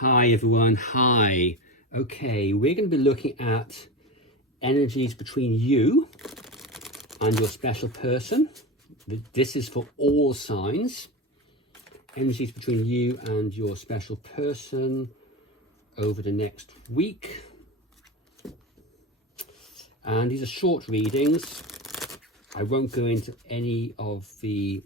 Hi everyone, hi. Okay, we're going to be looking at energies between you and your special person. This is for all signs. Energies between you and your special person over the next week. And these are short readings. I won't go into any of the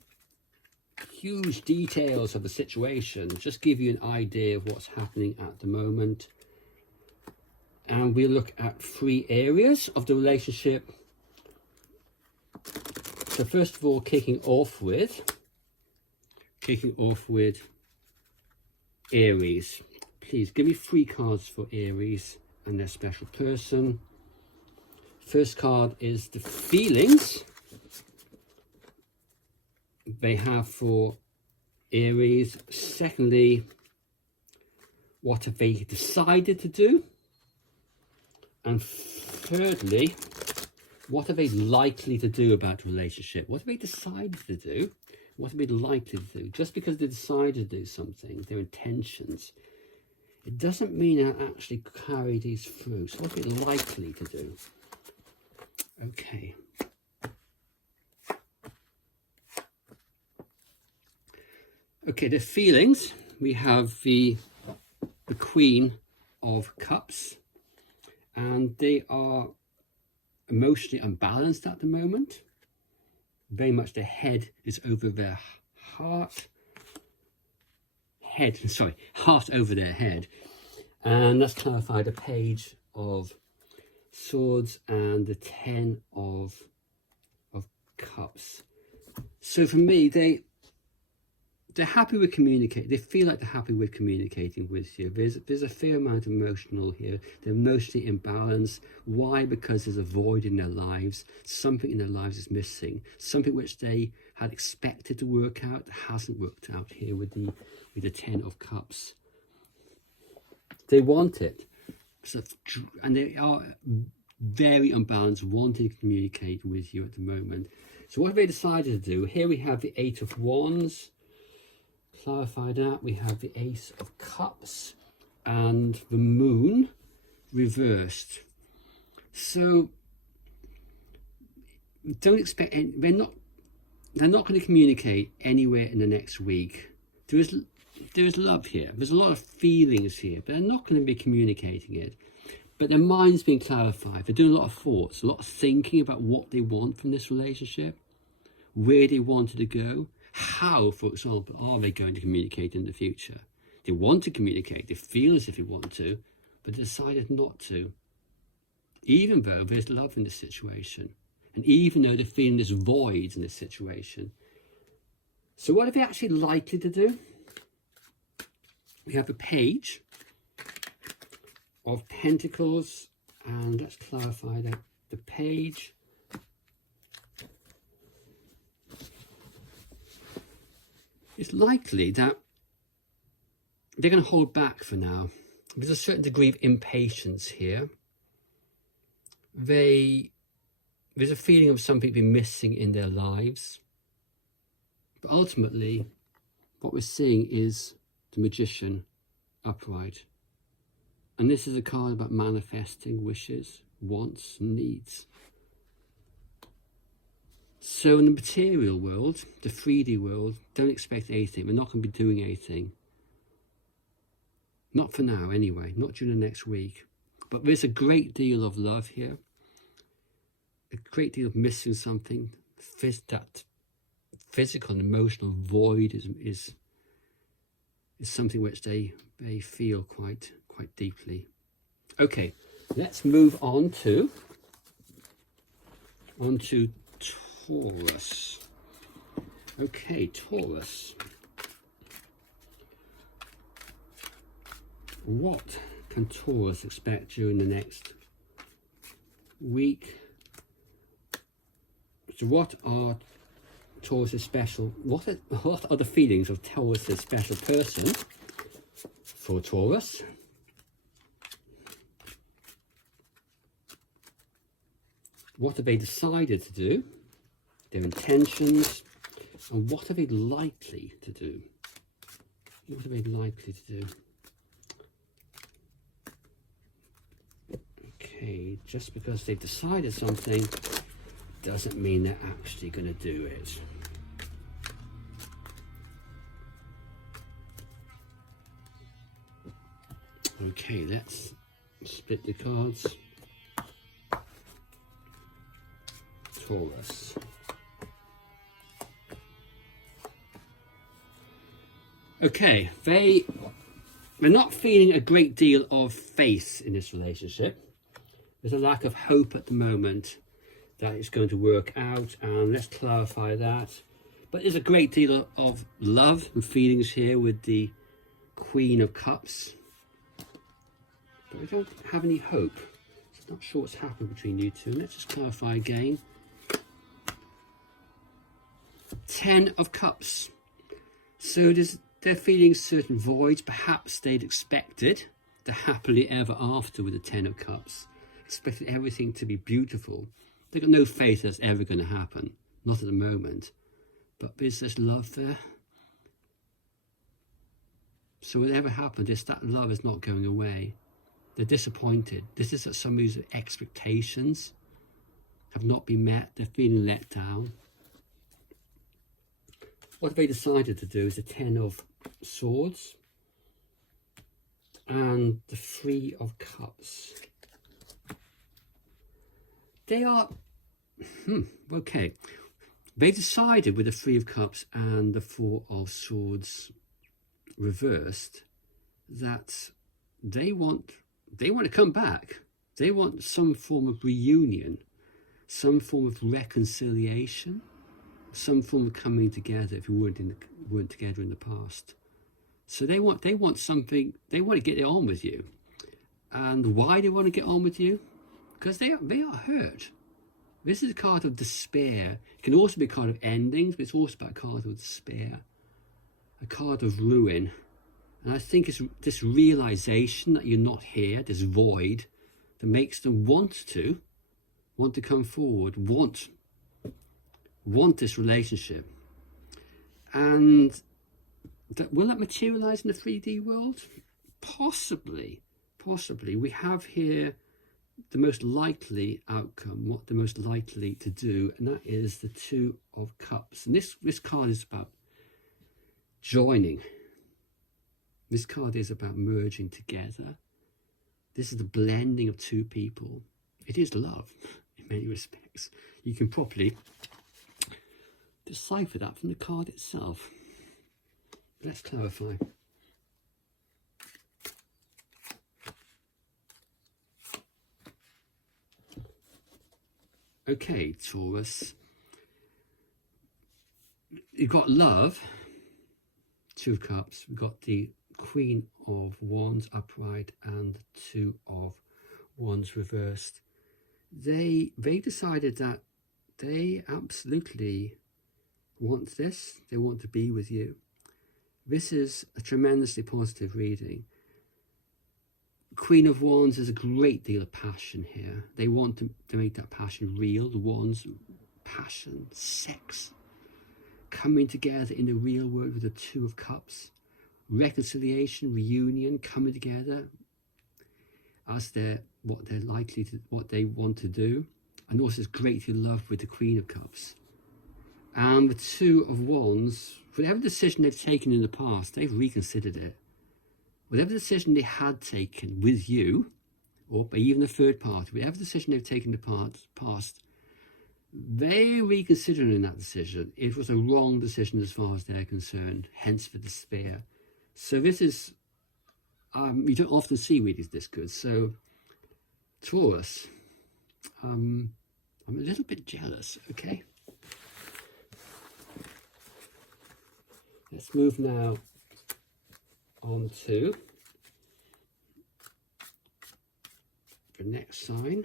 huge details of the situation, just give you an idea of what's happening at the moment. And we'll look at 3 areas of the relationship. So first of all, kicking off with Aries. Please give me 3 cards for Aries and their special person. First card is the feelings they have for Aries. Secondly, what have they decided to do? And thirdly, what are they likely to do about the relationship? What have they decided to do? What are they likely to do? Just because they decide to do something, their intentions, it doesn't mean they'll actually carry these through. So what are they likely to do? Okay. Okay, the feelings. We have the Queen of Cups, and they are emotionally unbalanced at the moment. Very much their head is over their heart. Heart over their head. And that's clarified the Page of Swords and the 10 of Cups. So for me, they're happy with communicating. They feel like they're happy with communicating with you. There's a fair amount of emotional here. They're emotionally imbalanced. Why? Because there's a void in their lives. Something in their lives is missing. Something which they had expected to work out hasn't worked out here with the 10 of Cups. They want it. So, and they are very unbalanced, wanting to communicate with you at the moment. So what have they decided to do? Here we have the 8 of Wands. Clarify that. We have the Ace of Cups and the Moon reversed. So don't expect they're not going to communicate anywhere in the next week. There is love here. There's a lot of feelings here, but they're not going to be communicating it. But their mind's being clarified. They're doing a lot of thoughts, a lot of thinking about what they want from this relationship, where they wanted to go. How, for example, are they going to communicate in the future? They want to communicate, they feel as if they want to, but decided not to. Even though there's love in this situation, and even though they're feeling this void in this situation. So what are they actually likely to do? We have the Page of Pentacles, and let's clarify that. The Page it's likely that they're going to hold back for now. There's a certain degree of impatience here. There's a feeling of something being missing in their lives. But ultimately, what we're seeing is the Magician upright. And this is a card about manifesting wishes, wants, needs. So in the material world, the 3D world, don't expect anything. We're not going to be doing anything. Not for now, anyway. Not during the next week. But there's a great deal of love here. A great deal of missing something. That physical and emotional void is something which they feel quite deeply. Okay, let's move on to Taurus. Okay, Taurus. What can Taurus expect during the next week? So what are Taurus's special, what are the feelings of Taurus's special person for Taurus? What have they decided to do? Their intentions, and what are they likely to do? What are they likely to do? just because they've decided something doesn't mean they're actually going to do it. Okay, let's split the cards. Taurus. Okay, they're not feeling a great deal of faith in this relationship. There's a lack of hope at the moment that it's going to work out, and let's clarify that. But there's a great deal of love and feelings here with the Queen of Cups. But we don't have any hope. So I'm not sure what's happened between you two. Let's just clarify again. 10 of Cups. So they're feeling certain voids. Perhaps they'd expected the happily ever after with the 10 of Cups. Expected everything to be beautiful. They've got no faith that's ever going to happen. Not at the moment. But there's this love there. So whatever happened, that love is not going away. They're disappointed. This is that somebody's expectations have not been met. They're feeling let down. What they decided to do is the 10 of Swords and the 3 of Cups. They are, okay. They decided with the 3 of Cups and the 4 of Swords reversed that they want to come back. They want some form of reunion, some form of reconciliation, some form of coming together if you weren't together in the past. So they want something. They want to get it on with you. And why they want to get on with you? Because they are hurt. This is a card of despair. It can also be a card of endings, but it's also about a card of despair, a card of ruin. And I think it's this realization that you're not here, this void, that makes them want to come forward, want this relationship. And will that materialize in the 3D world? Possibly. We have here the most likely outcome, what they're most likely to do, and that is the 2 of Cups. And this card is about joining. This card is about merging together. This is the blending of two people. It is love in many respects. You can properly decipher that from the card itself. Let's clarify. Okay, Taurus. You've got love, 2 of Cups. We've got the Queen of Wands upright and 2 of Wands reversed. They decided that they absolutely want this. They want to be with you. This is a tremendously positive reading. Queen of Wands, there's a great deal of passion here. They want to make that passion real. The Wands, passion, sex, coming together in the real world with the 2 of Cups. Reconciliation, reunion, coming together as what they want to do. And also this great deal of love with the Queen of Cups. And the 2 of Wands, whatever decision they've taken in the past, they've reconsidered it. Whatever decision they had taken with you, or by even a third party, whatever decision they've taken in the past, they're reconsidering that decision. It was a wrong decision as far as they're concerned, hence the despair. So this is, you don't often see readings this good. So Taurus, I'm a little bit jealous, okay? Let's move now on to the next sign,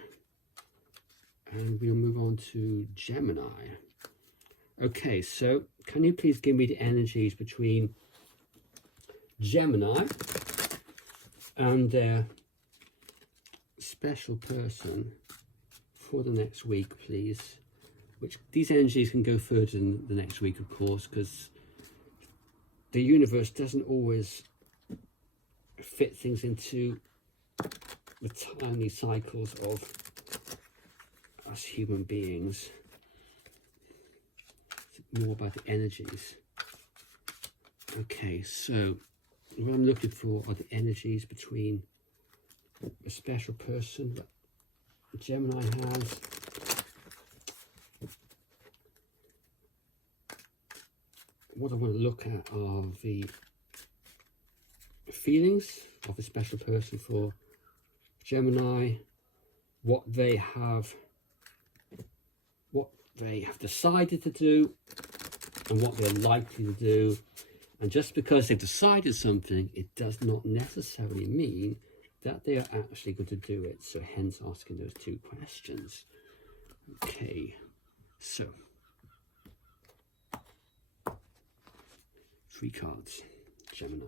and we'll move on to Gemini. Okay, so can you please give me the energies between Gemini and their special person for the next week, please? Which these energies can go further than the next week, of course, because the universe doesn't always fit things into the tiny cycles of us human beings. It's more about the energies. Okay, so what I'm looking for are the energies between a special person that Gemini has. What I want to look at are the feelings of a special person for Gemini, what they have decided to do, and what they're likely to do. And just because they've decided something, it does not necessarily mean that they are actually going to do it. So hence asking those two questions. Okay, so 3 cards, Gemini.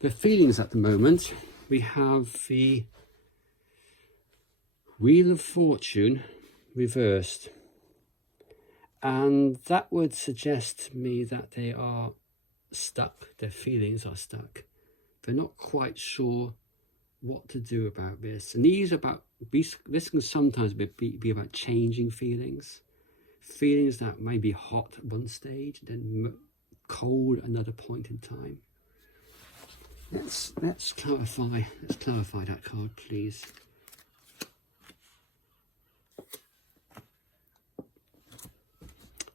The feelings at the moment, we have the Wheel of Fortune reversed, and that would suggest to me that they are stuck. Their feelings are stuck. They're not quite sure what to do about this, and this can sometimes be about changing feelings that may be hot at one stage, then cold at another point in time. Let's clarify that card, please.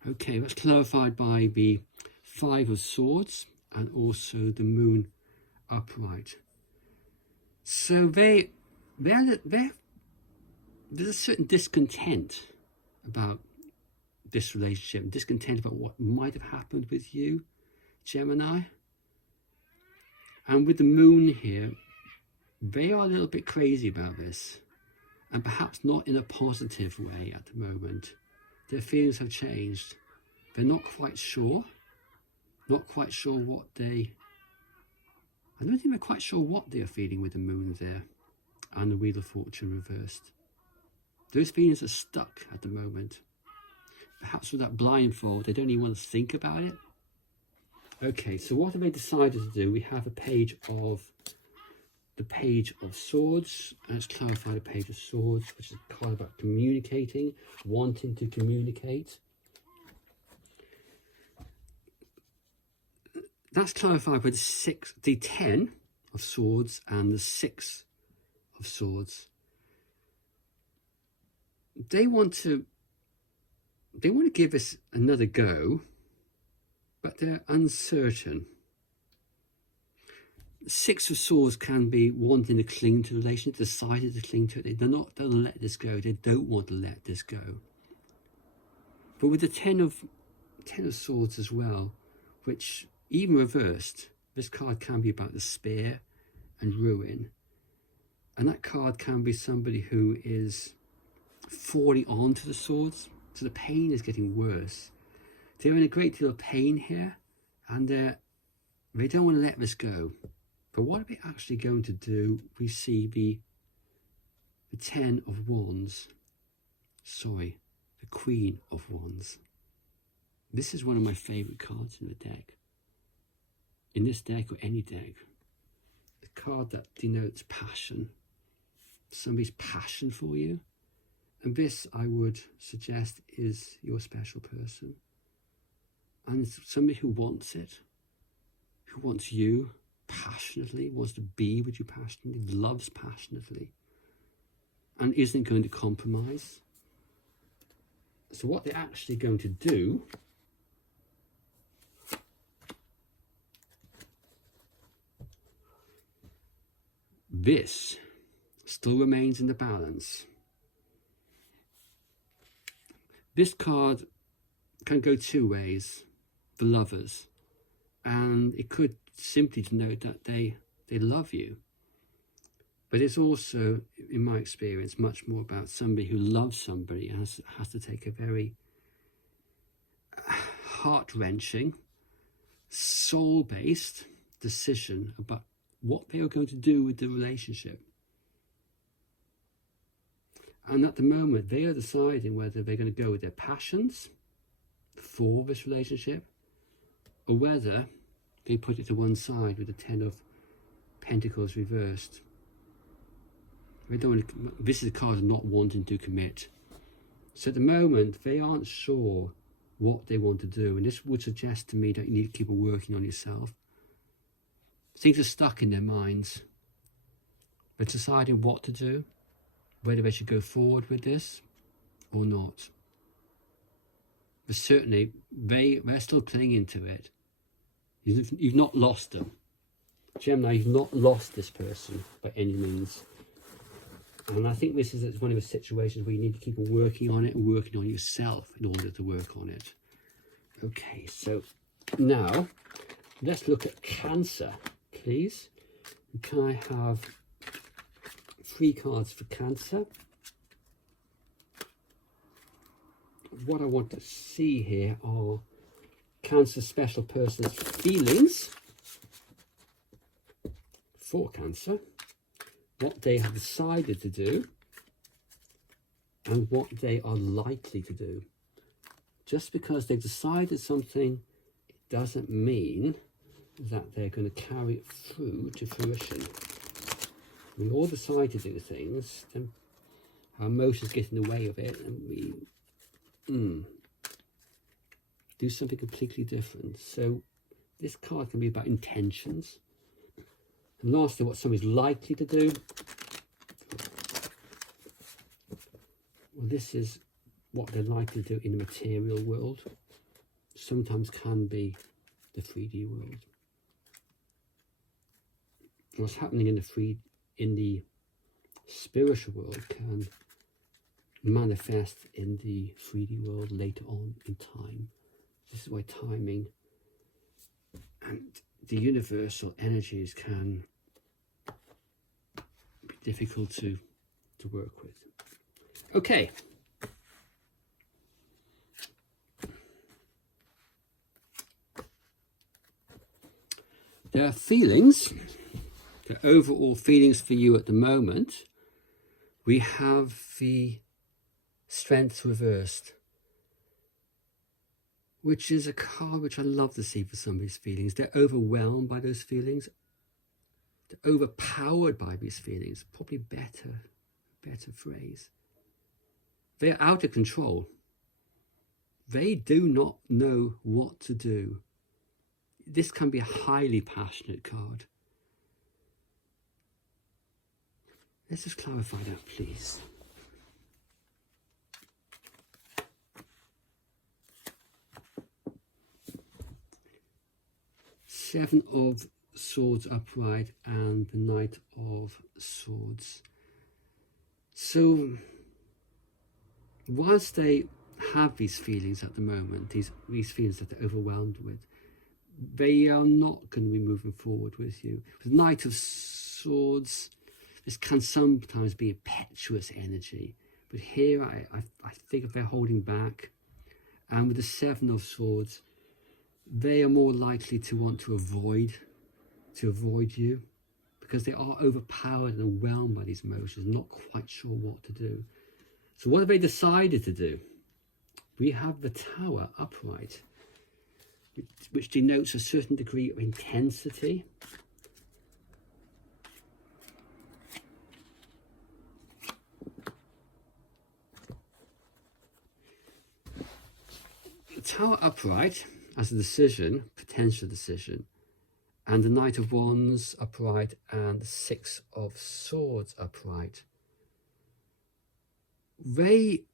Okay, that's clarified by the 5 of Swords and also the Moon upright. So there's a certain discontent about this relationship, discontent about what might have happened with you, Gemini. And with the Moon here, they are a little bit crazy about this, and perhaps not in a positive way at the moment. Their feelings have changed. They're not quite sure what I don't think they're quite sure what they're feeling with the Moon there and the Wheel of Fortune reversed. Those feelings are stuck at the moment. Perhaps with that blindfold, they don't even want to think about it. Okay, so what have they decided to do? We have the Page of Swords. Let's clarify the Page of Swords, which is a card about communicating, wanting to communicate. That's clarified with the 10 of Swords and the 6 of Swords. They want to give this another go, but they're uncertain. 6 of Swords can be wanting to cling to the relationship, decided to cling to it. They're not going to let this go. They don't want to let this go. But with the 10 of Swords as well, which even reversed, this card can be about despair and ruin. And that card can be somebody who is falling onto the swords. So the pain is getting worse. They're in a great deal of pain here, and they don't want to let this go. But what are they actually going to do? We see the 10 of Wands. Sorry, the Queen of Wands. This is one of my favourite cards in the deck. In this deck or any deck. A card that denotes passion. Somebody's passion for you. And this, I would suggest, is your special person. And it's somebody who wants it. Who wants you passionately, wants to be with you passionately, loves passionately, and isn't going to compromise. So what they're actually going to do this still remains in the balance. This card can go 2 ways, the Lovers, and it could simply denote that they love you. But it's also, in my experience, much more about somebody who loves somebody and has to take a very heart-wrenching, soul-based decision about what they are going to do with the relationship. And at the moment, they are deciding whether they're going to go with their passions for this relationship, or whether They put it to one side with the Ten of Pentacles reversed. They don't want to, this is a card of not wanting to commit. So at the moment, they aren't sure what they want to do. And this would suggest to me that you need to keep on working on yourself. Things are stuck in their minds. They're deciding what to do, whether they should go forward with this or not. But certainly, they're still clinging to it. You've not lost them. Gemini, you've not lost this person by any means. And I think this is one of the situations where you need to keep on working on it and working on yourself in order to work on it. Okay, so now let's look at Cancer, please. Can I have 3 cards for Cancer? What I want to see here are Cancer special person's feelings for Cancer, what they have decided to do, and what they are likely to do. Just because they've decided something, it doesn't mean that they're going to carry it through to fruition. We all decide to do things, then our emotions get in the way of it, and we do something completely different. So this card can be about intentions. And lastly, what somebody's likely to do. Well, this is what they're likely to do in the material world. Sometimes can be the 3D world. What's happening in the spiritual world can manifest in the 3D world later on in time. This is why timing and the universal energies can be difficult to work with. Okay. There are feelings, the overall feelings for you at the moment. We have the Strength reversed, which is a card which I love to see for somebody's feelings. They're overwhelmed by those feelings. They're overpowered by these feelings. Probably better phrase. They're out of control. They do not know what to do. This can be a highly passionate card. Let's just clarify that, please. Seven of Swords upright and the Knight of Swords. So, whilst they have these feelings at the moment, these feelings that they're overwhelmed with, they are not going to be moving forward with you. The Knight of Swords, this can sometimes be impetuous energy, but here I think if they're holding back, and with the Seven of Swords, they are more likely to want to avoid you, because they are overpowered and overwhelmed by these emotions, not quite sure what to do. So what have they decided to do? We have the Tower upright, which denotes a certain degree of intensity. The Tower upright as a decision, potential decision, and the Knight of Wands upright and the Six of Swords upright. They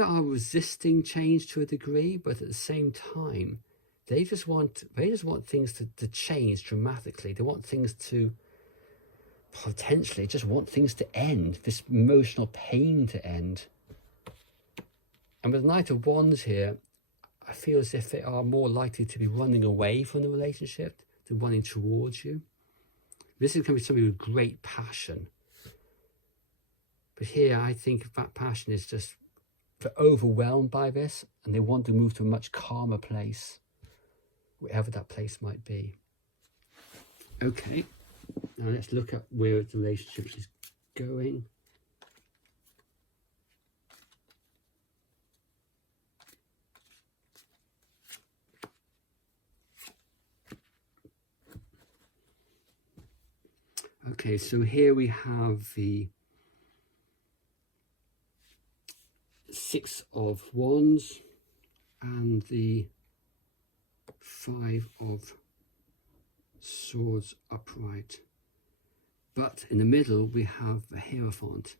are resisting change to a degree, but at the same time, they just want things to change dramatically. They want things to potentially just want things to end, this emotional pain to end. And with the Knight of Wands here, I feel as if they are more likely to be running away from the relationship than running towards you. This is going to be somebody with great passion. But here, I think that passion is just they're overwhelmed by this, and they want to move to a much calmer place, wherever that place might be. Okay, now let's look at where the relationship is going. Okay, so here we have the Six of Wands and the Five of Swords upright. But in the middle we have the Hierophant.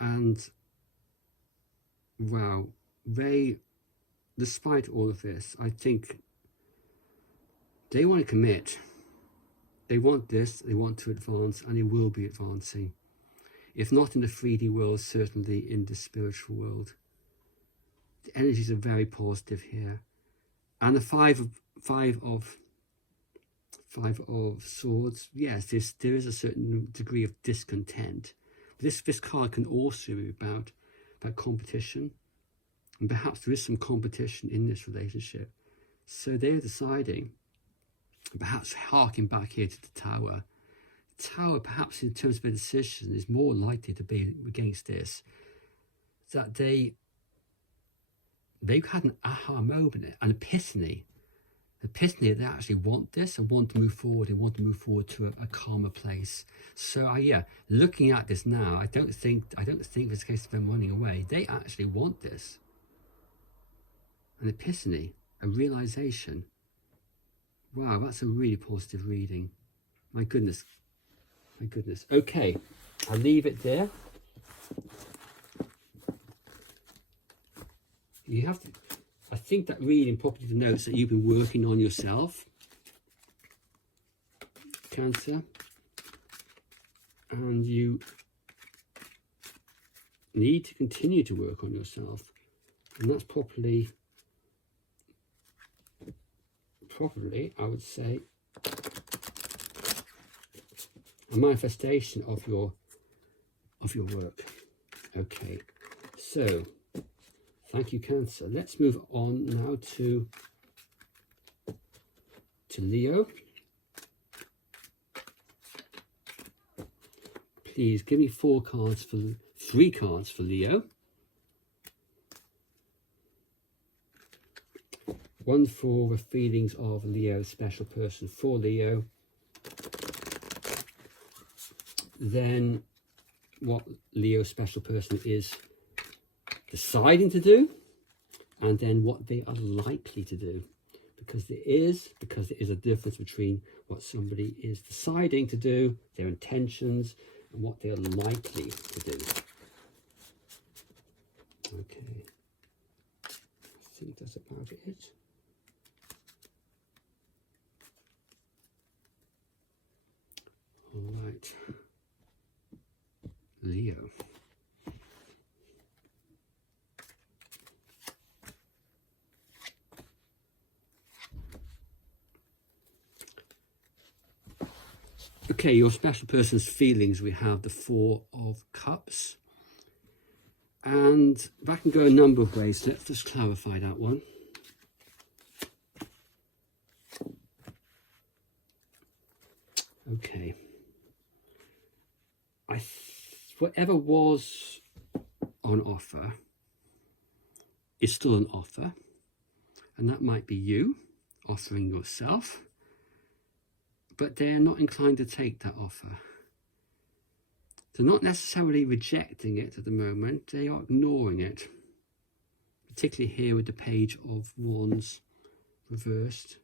And wow, they, despite all of this, I think they want to commit. They want this, they want to advance, and they will be advancing. If not in the 3D world, certainly in the spiritual world. The energies are very positive here. And the five of Swords, yes, there is a certain degree of discontent. This card can also be about competition. And perhaps there is some competition in this relationship. So they're deciding, perhaps harking back here to the Tower. The Tower, perhaps in terms of a decision, is more likely to be against this. That they've had an aha moment, an epiphany. Epiphany, they actually want this and want to move forward. They want to move forward to a calmer place. So yeah, looking at this now, I don't think it's a case of them running away. They actually want this. An epiphany, a realization. Wow, that's a really positive reading. My goodness. My goodness. Okay, I'll leave it there. You have to, I think that reading probably denotes that you've been working on yourself, Cancer, and you need to continue to work on yourself, and that's probably I would say a manifestation of your work. Okay, so thank you, Cancer. Let's move on now to Leo. Please give me three cards for Leo. One for the feelings of Leo, special person for Leo. Then what Leo special person is deciding to do, and then what they are likely to do. Because there is a difference between what somebody is deciding to do, their intentions, and what they're likely to do. Okay, I think that's about it. All right, Leo. Okay, your special person's feelings, we have the Four of Cups. And that can go a number of ways, so let's just clarify that one. Okay. Whatever was on offer is still an offer. And that might be you offering yourself. But they're not inclined to take that offer. They're not necessarily rejecting it at the moment, they are ignoring it. Particularly here with the Page of Wands reversed.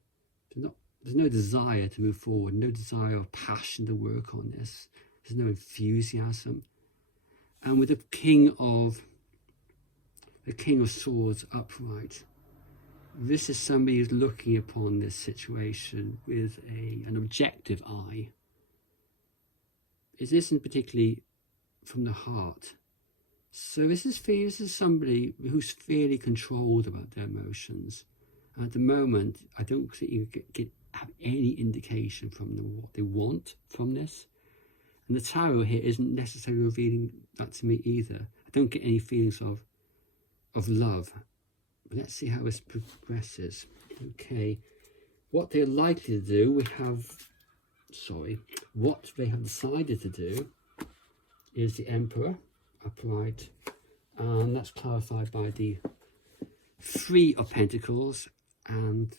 There's no desire to move forward, no desire or passion to work on this. There's no enthusiasm. And with the King of Swords upright, this is somebody who's looking upon this situation with an objective eye. It isn't particularly from the heart. So this is somebody who's fairly controlled about their emotions. And at the moment, I don't think you have any indication from them what they want from this. And the Tarot here isn't necessarily revealing that to me either. I don't get any feelings of love. But let's see how this progresses. Okay, what they're likely to do, what they have decided to do is the Emperor upright, and that's clarified by the Three of Pentacles and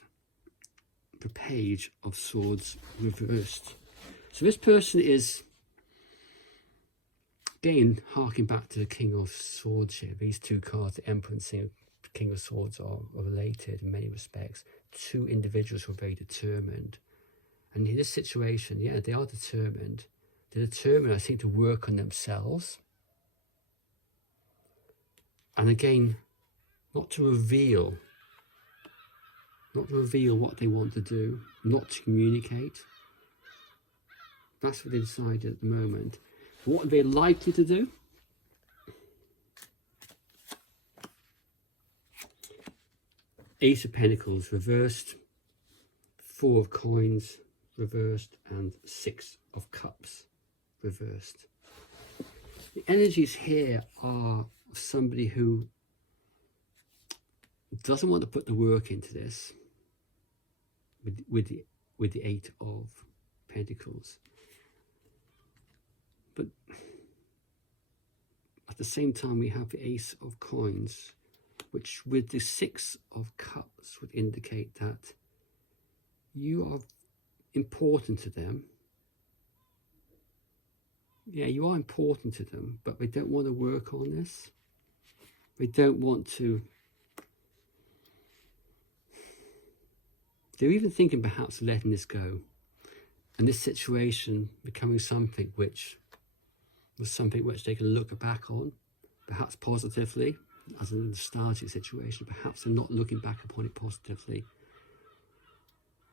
the Page of Swords reversed. So this person is again, harking back to the King of Swords here, these two cards, the Emperor and King of Swords, are related in many respects. Two individuals who are very determined. And in this situation, yeah, they are determined. They're determined, I think, to work on themselves. And again, not to reveal what they want to do, not to communicate. That's what they decided at the moment. What are they likely to do? Ace of Pentacles reversed, Four of Coins reversed, and Six of Cups reversed. The energies here are of somebody who doesn't want to put the work into this with the Eight of Pentacles. But at the same time, we have the Ace of Coins, which with the Six of Cups would indicate that you are important to them. Yeah, you are important to them, but they don't want to work on this. They don't want to. They're even thinking perhaps of letting this go. And this situation becoming something which was something which they can look back on, perhaps positively, as a nostalgic situation. Perhaps they're not looking back upon it positively.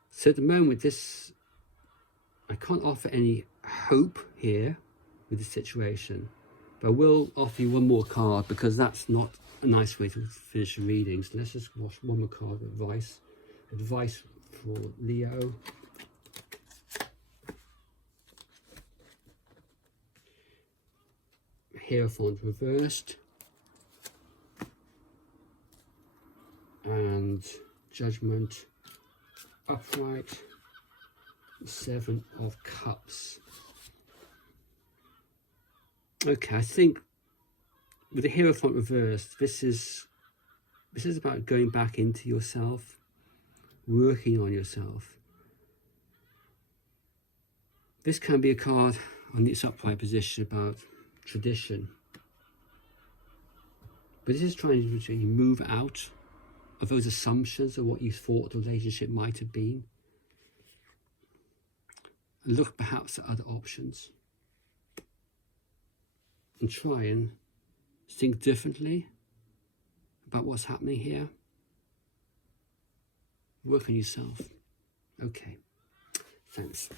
So at the moment, I can't offer any hope here with this situation, but I will offer you one more card, because that's not a nice way to finish a reading. So let's just watch one more card of advice. Advice for Leo. Hierophant reversed, and Judgment upright, Seven of Cups. Okay, I think with the Hierophant reversed, this is about going back into yourself, working on yourself. This can be a card on its upright position about tradition, but this is trying to move out of those assumptions of what you thought the relationship might have been, and look perhaps at other options, and try and think differently about what's happening here. Work on yourself. Okay, thanks.